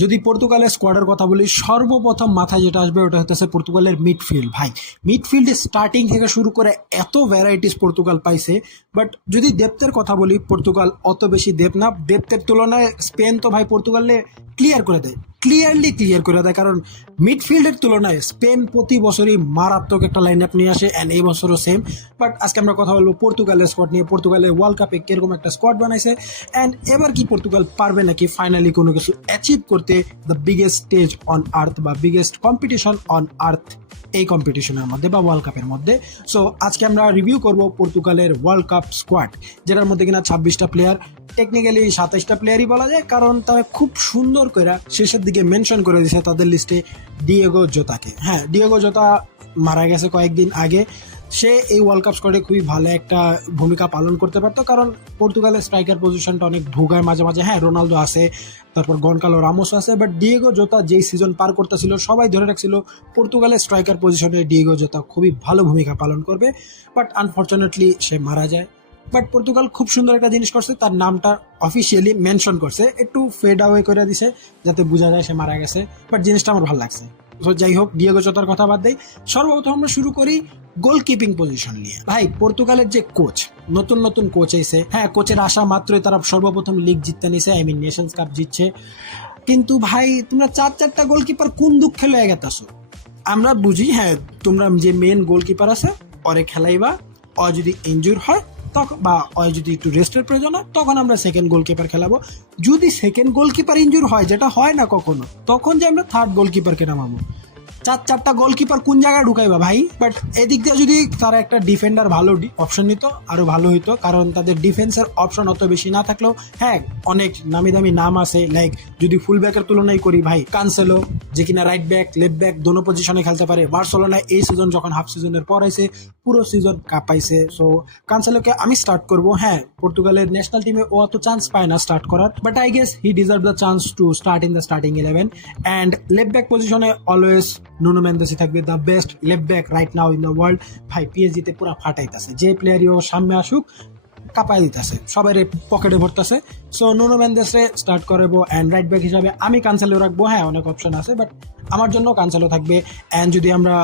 যদি পর্তুগালের স্কোয়াডের কথা বলি, সর্বপ্রথম মাথায় যেটা আসবে ওটা হচ্ছে পর্তুগালের মিডফিল্ড। ভাই মিডফিল্ডে স্টার্টিং থেকে শুরু করে এত ভ্যারাইটিস পর্তুগাল পাইছে। বাট যদি ডেপথের কথা বলি, পর্তুগাল অত বেশি ডেপথ না। ডেপথের তুলনায় স্পেন তো ভাই পর্তুগালে ক্লিয়ার করে দেয়, ক্লিয়ারলি ক্লিয়ার করে দেয়। কারণ মিডফিল্ডের তুলনায় স্পেন প্রতি বছরই মারাত্মক একটা লাইন আপ নিয়ে আসে, অ্যান্ড এই বছরও সেম। বাট আজকে আমরা কথা বলবো পর্তুগালের স্কোয়াড নিয়ে। পর্তুগালের ওয়ার্ল্ড কাপে কিরকম একটা স্কোয়াড বানাইছে, অ্যান্ড এবার কি পর্তুগাল পারবে নাকি ফাইনালি কোনো কিছু অ্যাচিভ করতে the biggest stage on earth বা বিগেস্ট কম্পিটিশন অন আর্থ, এই কম্পিটিশনের মধ্যে বা ওয়ার্ল্ড কাপের মধ্যে। সো আজকে আমরা রিভিউ করব পর্তুগালের ওয়ার্ল্ড কাপ স্কোয়াড, যেটার মধ্যে কিনা 26টা প্লেয়ার, টেকনিক্যালি 27টা প্লেয়ারই বলা যায়, কারণ তারা খুব সুন্দর করে শেষের দিকে মেনশন করে দিয়েছে তাদের লিস্টে ডিয়েগো জোতাকে। হ্যাঁ, ডিয়েগো জোতা মারা গেছে কয়েকদিন আগে। সে এই ওয়ার্ল্ড কাপ স্কোয়াডে খুবই ভালো একটা ভূমিকা পালন করতে পারতো, কারণ পর্তুগালের স্ট্রাইকার পজিশনটা অনেক ভোগায় মাঝে মাঝে। হ্যাঁ, রোনালদো আছে, তারপর গনকালো রামোস আছে, বাট ডিয়েগো জোতা যেই সিজন পার করতেছিল সবাই ধরে রাখছিল পর্তুগালের স্ট্রাইকার পজিশনে ডিয়েগো জোতা খুবই ভালো ভূমিকা পালন করবে। বাট আনফর্চুনেটলি সে মারা যায়। বাট পর্তুগাল খুব সুন্দর একটা জিনিস করছে, তার নামটা অফিসিয়ালি মেনশন করছে, একটু ফেড আওয়ে করে দিছে যাতে বোঝা যায় সে মারা গেছে। বাট জিনিসটা আমার ভালো লাগছে। তো যাই হোক, ডিয়েগো জোতার কথা বাদ দেই। সর্বপ্রথম আমরা শুরু করি গোলকিপিং পজিশন নিয়ে। ভাই পর্তুগালের যে কোচ, নতুন নতুন কোচ এসে, হ্যাঁ কোচের আসা মাত্রই তারা সর্বপ্রথম লিগ জিততে নিছে, আই মিন নেশনস কাপ জিতছে। কিন্তু ভাই তোমরা 4-4টা গোলকিপার কোন দুঃখে লয়ে গেতাছো? আমরা বুঝি, হ্যাঁ তোমরা যে মেন গোলকিপার আছে ওরে খেলাইবা, ও যদি ইনজুর হয় তখন বা যদি একটু রেস্টের প্রয়োজন হয় তখন আমরা সেকেন্ড গোলকিপার খেলাবো। যদি সেকেন্ড গোলকিপার ইনজুর হয়, যেটা হয় না কখনো, তখন যে আমরা থার্ড গোলকিপারকে নামাবো। 4-4টা গোলকিপার কোন জায়গায় ঢুকাইবা ভাই? বাট এদিক দিয়ে যদি তারা একটা ডিফেন্ডার ভালো অপশন নিত আরো ভালো হইতো, কারণ তাদের ডিফেন্সের অপশন অত বেশি না থাকলেও হ্যাঁ অনেক নামি দামি নাম আছে। লাইক যদি ফুল ব্যাকের তুলনায় করি ভাই, কানসেলো যে কিনা রাইট ব্যাক লেফট ব্যাক দোনো পজিশনে খেলতে পারে। বার্সেলোনায় এই সিজন যখন হাফ সিজনের পর আইছে, পুরো সিজন কাঁপাইছে। সো কানসেলোকে আমি স্টার্ট করব। হ্যাঁ, পর্তুগালের ন্যাশনাল টিমে ও অত চান্স পায় না স্টার্ট করার, but I guess he deserve the chance to start in the starting 11। And left back পজিশনে অলওয়েজ নুনো মেন্দেসই থাকবে, the best left back right now in the world. ভাই পিএসজিতে পুরো ফাটাইতেছে, যে প্লেয়ারই ও সামনে আসুক কাঁপাই দিতেছে, সবাই পকেটে ভরতেছে। সো নুনো মেন্দেসে স্টার্ট করবো। অ্যান্ড রাইট ব্যাক হিসাবে আমি কানসেলো রাখবো। হ্যাঁ অনেক অপশন আছে, বাট আমার জন্য কানসেলো থাকবে। অ্যান্ড যদি আমরা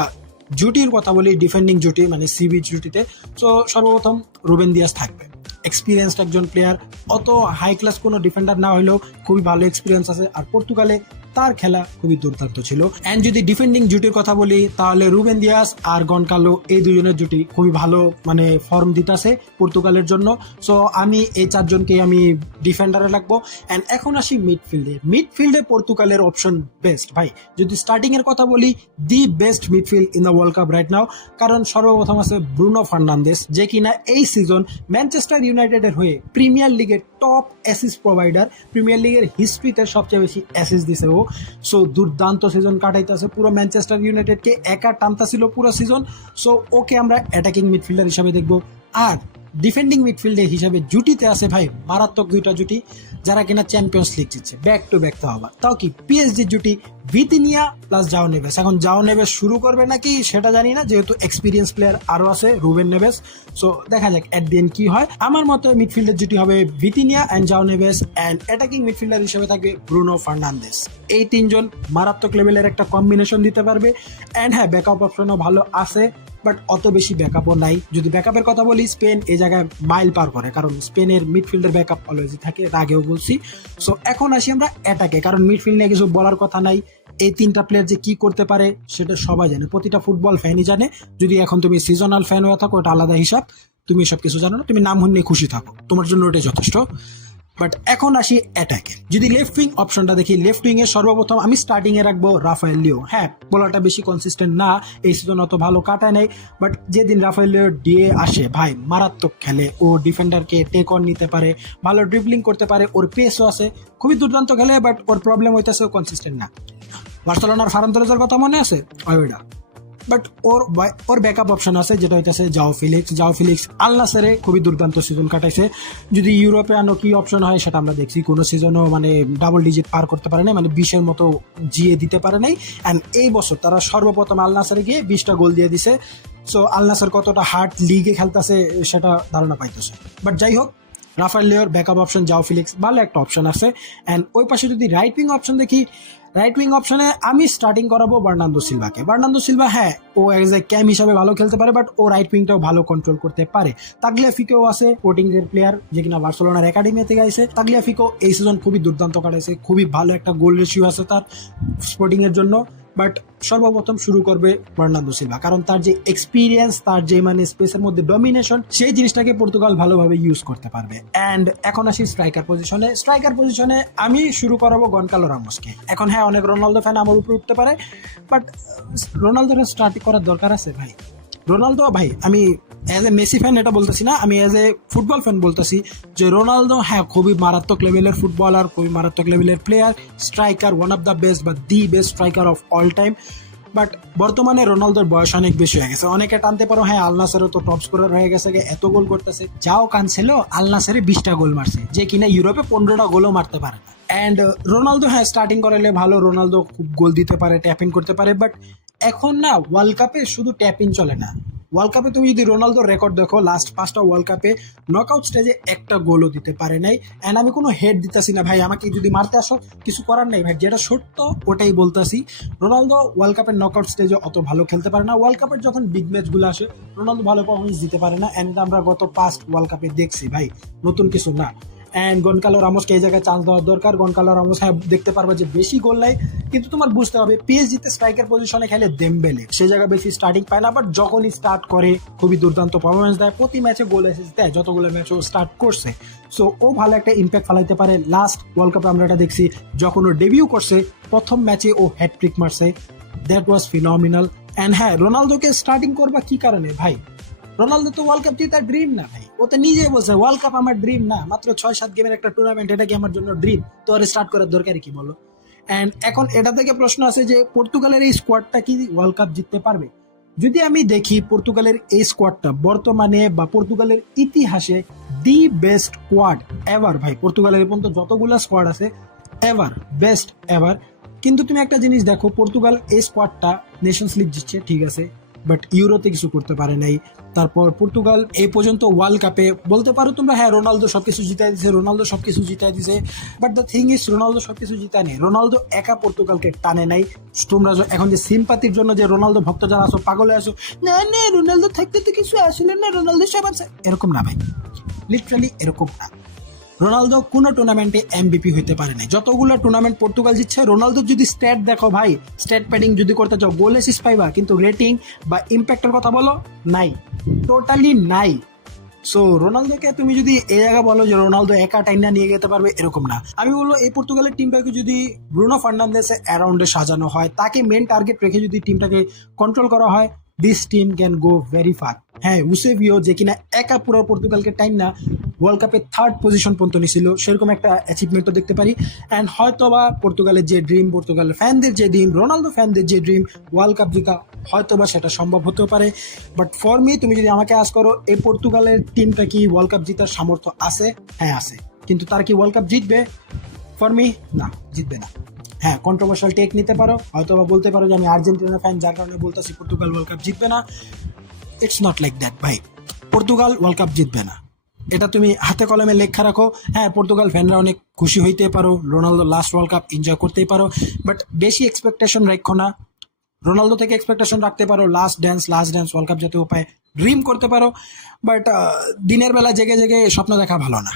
জুটির কথা বলি, ডিফেন্ডিং জুটি মানে সিবি জুটিতে, সো সর্বপ্রথম রুবেন দিয়াস থাকবে। এক্সপিরিয়েন্সড একজন প্লেয়ার, অত হাই ক্লাস কোনো ডিফেন্ডার না হলেও খুবই ভালো এক্সপিরিয়েন্স আছে, আর পর্তুগালে তার খেলা খুবই দুর্দান্ত ছিল। অ্যান্ড যদি ডিফেন্ডিং জুটির কথা বলি, তাহলে রুবেন দিয়াস আর গনকালো এই দুজনের জুটি খুবই ভালো মানে ফর্ম দিতেছে পর্তুগালের জন্য। সো আমি এই 4জনকেই আমি ডিফেন্ডারে রাখবো। অ্যান্ড এখন আসি মিডফিল্ডে। মিডফিল্ডে পর্তুগালের অপশন বেস্ট ভাই। যদি স্টার্টিং এর কথা বলি, the best midfield in the world cup right now, কারণ সর্বপ্রথম আছে ব্রুনো ফার্নান্দেস, যে কিনা এই সিজন ম্যানচেস্টার ইউনাইটেডের হয়ে প্রিমিয়ার লিগের টপ অ্যাসিস্ট প্রোভাইডার, প্রিমিয়ার লিগের হিস্ট্রিতে সবচেয়ে বেশি অ্যাসিস্ট দিছে ও। সো দুর্দান্ত সিজন কাটাইতেছে, পুরো ম্যানচেস্টার ইউনাইটেডকে একা টানতাছিল পুরো সিজন। সো ওকে আমরা অ্যাটাকিং মিডফিল্ডার হিসাবে দেখবো। আর ডিফেন্ডিং মিডফিল্ডে হিসাবে জুটিতে আছে ভাই মারাত্মক দুইটা জুটি, যারা কিনা চ্যাম্পিয়ন্স লিগ জিতছে ব্যাক টু ব্যাক। তো আবার তাও কি পিএসজির জুটি ভিতিনিয়া প্লাস জাও নেভেস। এখন জাও নেভেস শুরু করবে নাকি সেটা জানি না, যেহেতু এক্সপিরিয়েন্স প্লেয়ার আরো আছে রুবেন নেভেস। সো দেখা যাক এট দি এন্ড কি হয়। আমার মতে মিডফিল্ডের জুটি হবে Vitinha and Zhao Neves, and attacking midfielder হিসেবে থাকবে ব্রুনো ফার্নান্দেস। এই 3জন মারাত্মক লেভেলের একটা কম্বিনেশন দিতে পারবে। অ্যান্ড হ্যাঁ ব্যাকআপ অপশনও ভালো আছে, বাট অত বেশি ব্যাকআপও নাই। যদি ব্যাকআপের কথা বলি, স্পেন এই জায়গায় মাইল পার করে, কারণ স্পেনের মিডফিল্ডের ব্যাকআপ অলওয়েজই থাকে, এটা আগেও বলছি। সো এখন আসি আমরা অ্যাটাকে, কারণ মিডফিল্ড নিয়ে কিছু বলার কথা নাই। এই 3টা প্লেয়ার যে কি করতে পারে সেটা সবাই জানে, প্রতিটা ফুটবল ফ্যানই জানে। যদি এখন তুমি সিজনাল ফ্যান হয়ে থাকো ওটা আলাদা হিসাব, তুমি সব কিছু জানো না, তুমি নাম শুনে খুশি থাকো, তোমার জন্য ওটাই যথেষ্ট। বাট এখন আসি অ্যাটাকে। যদি লেফট উইং অপশনটা দেখি, লেফট উইং এ সর্বপ্রথম আমি স্টার্টিং এ রাখবো রাফায়েল লিও। হ্যাঁ বলাটা বেশি কনসিস্টেন্ট না, এই সিজন অত ভালো কাটায় নেই, বাট যেদিন রাফায়েল লিও দিয়ে আসে ভাই মারাত্মক খেলে। ও ডিফেন্ডারকে টেক অন নিতে পারে, ভালো ড্রিবলিং করতে পারে, ওর পেসও আছে, খুবই দুর্দান্ত খেলে। বাট ওর প্রবলেম হইতেছে ও কনসিস্টেন্ট না। বার্সেলোনার ফারান তোরেজের কথা মনে আছে? ওইটা। বাট ওর ব্যাকআপ অপশন আছে, যেটা হইতেছে জাও ফিলিক্স। জাও ফিলিক্স আল নাসেরে খুবই দুর্দান্ত সিজন কাটাইছে। যদি ইউরোপে আনো কি অপশন হয় সেটা আমরা দেখছি, কোনো সিজনও মানে ডাবল ডিজিট পার করতে পারে নাই, মানে 20-এর মতো জিয়ে দিতে পারে নাই। অ্যান্ড এই বছর তারা সর্বপ্রথম আল নাসেরে গিয়ে 20টা গোল দিয়ে দিছে। সো আল নাসের কতটা হার্ড লিগে খেলতেছে সেটা ধারণা পাইতেছে। বাট যাই হোক, রাফায়েল লিওর ব্যাকআপ অপশন জাও ফিলিক্স ভালো একটা অপশন আছে। অ্যান্ড ওই পাশে যদি রাইট উইং অপশন দেখি, রাইট উইং অপশনে আমি স্টার্টিং করাবো বার্নার্দো সিলভাকে। বার্নার্দো সিলভা হ্যাঁ ও এজ এ ক্যাম হিসাবে ভালো খেলতে পারে, বাট ও রাইট উইংটাও ভালো কন্ট্রোল করতে পারে। তাগলিয়াফিকোও আছে স্পোর্টিং এর প্লেয়ার, যে কিনা বার্সেলোনার একাডেমি থেকে আইছে। তাগলিয়াফিকো এই সিজন খুবই দুর্দান্ত কাটাইছে, খুবই ভালো একটা গোল রেশিও আছে তার স্পোর্টিং এর জন্য। বাট সর্বপ্রথম শুরু করবে বার্নার্দো সিলভা, কারণ তার যে এক্সপিরিয়েন্স, তার যে মানে স্পেসের মধ্যে ডমিনেশন, সেই জিনিসটাকে পর্তুগাল ভালোভাবে ইউজ করতে পারবে। অ্যান্ড এখন আসি স্ট্রাইকার পজিশনে। স্ট্রাইকার পজিশনে আমি শুরু করাবো গনকালো রামোসকে। এখন হ্যাঁ অনেক রোনালদো ফ্যান আমার উপরে উঠতে পারে, বাট রোনালদোর স্টার্ট করার দরকার আছে ভাই। রোনালদো ভাই, আমি অ্যাজ এ মেসি ফ্যান এটা বলতেছি না, আমি অ্যাজ এ ফুটবল ফ্যান বলতেছি যে রোনালদো হ্যাঁ খুবই মারাত্মক লেভেলের ফুটবলার, খুবই মারাত্মক লেভেলের player, striker, one of the best বা the best striker of all time. But বর্তমানে রোনালদোর বয়স অনেক বেশি হয়ে গেছে। অনেকে টানতে পারো হ্যাঁ আল নাসেরও তো টপ স্কোরার হয়ে গেছে, এত গোল করতেছে। যাও কানসেলো আল নাসেরে 20টা গোল মারছে, যে কিনা ইউরোপে 15টা গোলও মারতে পারে না। অ্যান্ড রোনালদো হ্যাঁ স্টার্টিং করালে ভালো, রোনালদো খুব গোল দিতে পারে, ট্যাপ ইন করতে পারে। বাট এখন না ওয়ার্ল্ড কাপে শুধু ট্যাপ ইন চলে না। ওয়ার্ল্ড কাপে তুমি যদি রোনালদোর রেকর্ড দেখো, লাস্ট 5টা ওয়ার্ল্ড কাপে নকআউট স্টেজে একটা গোলও দিতে পারে নাই। অ্যান্ড আমি কোনো হেড দিতেছি না ভাই, আমাকে যদি মারতে আসো কিছু করার নেই ভাই, যেটা সত্য ওটাই বলতেছি। রোনালদো ওয়ার্ল্ড কাপের নকআউট স্টেজে অত ভালো খেলতে পারে না। ওয়ার্ল্ড কাপের যখন বিগ ম্যাচগুলো আসে রোনালদো ভালো পারফরমেন্স দিতে পারে না। অ্যান্ড আমরা গত 5 ওয়ার্ল্ড কাপে দেখছি ভাই, নতুন কিছু না। অ্যান্ড গনকালো রামোসকে এই জায়গায় চান্স দেওয়ার দরকার। গনকালো রামোস হ্যাঁ দেখতে পারবে যে বেশি গোল নাই, কিন্তু তোমার বুঝতে হবে পিএসজিতে স্ট্রাইকার পজিশনে খেলে দেমবেলে, সে জায়গায় বেশি স্টার্টিং পায় না, বাট যখনই স্টার্ট করে খুবই দুর্দান্ত পারফরমেন্স দেয়, প্রতি ম্যাচে গোল অ্যাসিস্ট দেয় যতগুলো ম্যাচ ও স্টার্ট করছে। সো ও ভালো একটা ইম্প্যাক্ট ফেলাইতে পারে। লাস্ট ওয়ার্ল্ড কাপে আমরা এটা দেখছি, যখন ও ডেবিউ করছে প্রথম ম্যাচে ও হ্যাটট্রিক মারছে, দ্যাট ওয়াজ ফিনমিনাল। অ্যান্ড হ্যাঁ রোনালদোকে স্টার্টিং করবা কি কারণে ভাই? রোনালদো তো ওয়ার্ল্ড কাপ জেতার ড্রিম না ভাই, ও তো নিজেই বলছে ওয়ার্ল্ড কাপ আমার ড্রিম না, মাত্র 6-7 গেমের একটা টুর্নামেন্ট, এটা কি আমার জন্য ড্রিম? তো আর স্টার্ট করার দরকার কি বলো? অ্যান্ড এখন এটা থেকে প্রশ্ন আছে যে পর্তুগালের এই স্কোয়াডটা কি ওয়ার্ল্ড কাপ জিততে পারবে? যদি আমি দেখি পর্তুগালের এই স্কোয়াডটা বর্তমানে বা পর্তুগালের ইতিহাসে দি বেস্ট স্কোয়াড এভার ভাই। পর্তুগালের পর্যন্ত যতগুলা স্কোয়াড আছে এভার, বেস্ট এভার। কিন্তু তুমি একটা জিনিস দেখো, পর্তুগাল এই স্কোয়াডটা নেশনস লিগ জিতছে ঠিক আছে, বাট ইউরোতে কিছু করতে পারে নাই। তারপর পর্তুগাল এই পর্যন্ত ওয়ার্ল্ড কাপে বলতে পারো তোমরা হ্যাঁ রোনালদো সবকিছু জিতাই দিছে, রোনালদো সবকিছু জিতাই দিছে, but the thing is Ronaldo সবকিছু জিতায় নেই, রোনালদো একা পর্তুগালকে টানে নাই। তোমরা এখন যে সিম্পাতির জন্য যে রোনালদো ভক্ত যারা আসো, পাগলে আসো, না না রোনালদো থাকতে তো কিছু আসলে না, রোনালদো সব আছে, এরকম না ভাই, লিটারালি এরকম না। রোনালদো কোনো টুর্নামেন্টে এমভিপি হইতে পারে নাই। যতগুলো টুর্নামেন্ট পর্তুগাল জিতছে, রোনালদো যদি স্ট্যাট দেখো ভাই, স্ট্যাট প্যাডিং যদি করতে চাও গোল অ্যাসিস্ট পাইবা, কিন্তু রেটিং বা ইম্প্যাক্টের কথা বলো নাই, টোটালি নাই। সো রোনালদোকে তুমি যদি এই জায়গা বলো যে রোনালদো একা টাইনা নিয়ে যেতে পারবে, এরকম না। আমি বলবো এই পর্তুগালের টিমটাকে যদি ব্রুনো ফার্নান্দেসের অ্যারাউন্ডে সাজানো হয়, তাকে মেন টার্গেট রেখে যদি টিমটাকে কন্ট্রোল করা হয়, this team can go very far. হ্যাঁ ইউসেবিও যে কিনা একা পুরো পর্তুগালকে টাইম না ওয়ার্ল্ড কাপে 3rd পজিশন পর্যন্ত নিছিল, সেরকম একটা অ্যাচিভমেন্টও দেখতে পারি। অ্যান্ড হয়তোবা পর্তুগালের যে ড্রিম, পর্তুগালের ফ্যানদের যে ড্রিম, রোনালদো ফ্যানদের যে ড্রিম ওয়ার্ল্ড কাপ জেতা, হয়তোবা সেটা সম্ভব হতেও পারে। বাট ফর মি, তুমি যদি আমাকে আজ করো এই পর্তুগালের টিমটা কি ওয়ার্ল্ড কাপ জেতার সামর্থ্য আছে? হ্যাঁ আছে, কিন্তু তার কি ওয়ার্ল্ড কাপ জিতবে? ফর মি না, জিতবে না। হ্যাঁ কন্ট্রোভার্সিয়াল টেক নিতে পারো, হয়তো বা বলতে পারো যে আমি আর্জেন্টিনা ফ্যান যার কারণে বলতেছি পর্তুগাল ওয়ার্ল্ড কাপ জিতবে না। ইটস নট লাইক দ্যাট ভাই, পর্তুগাল ওয়ার্ল্ড কাপ জিতবে না, এটা তুমি হাতে কলমে লেখা রাখো। হ্যাঁ পর্তুগাল ফ্যানরা অনেক খুশি হইতে পারো, Ronaldo last world cup enjoy করতেই পারো, বাট বেশি এক্সপেকটেশন রাখো না। রোনালদো থেকে এক্সপেকটেশন রাখতে পারো লাস্ট ড্যান্স ওয়ার্ল্ড কাপ যাতে উপায় ড্রিম করতে পারো, বাট দিনের বেলা জেগে জেগে স্বপ্ন দেখা ভালো না।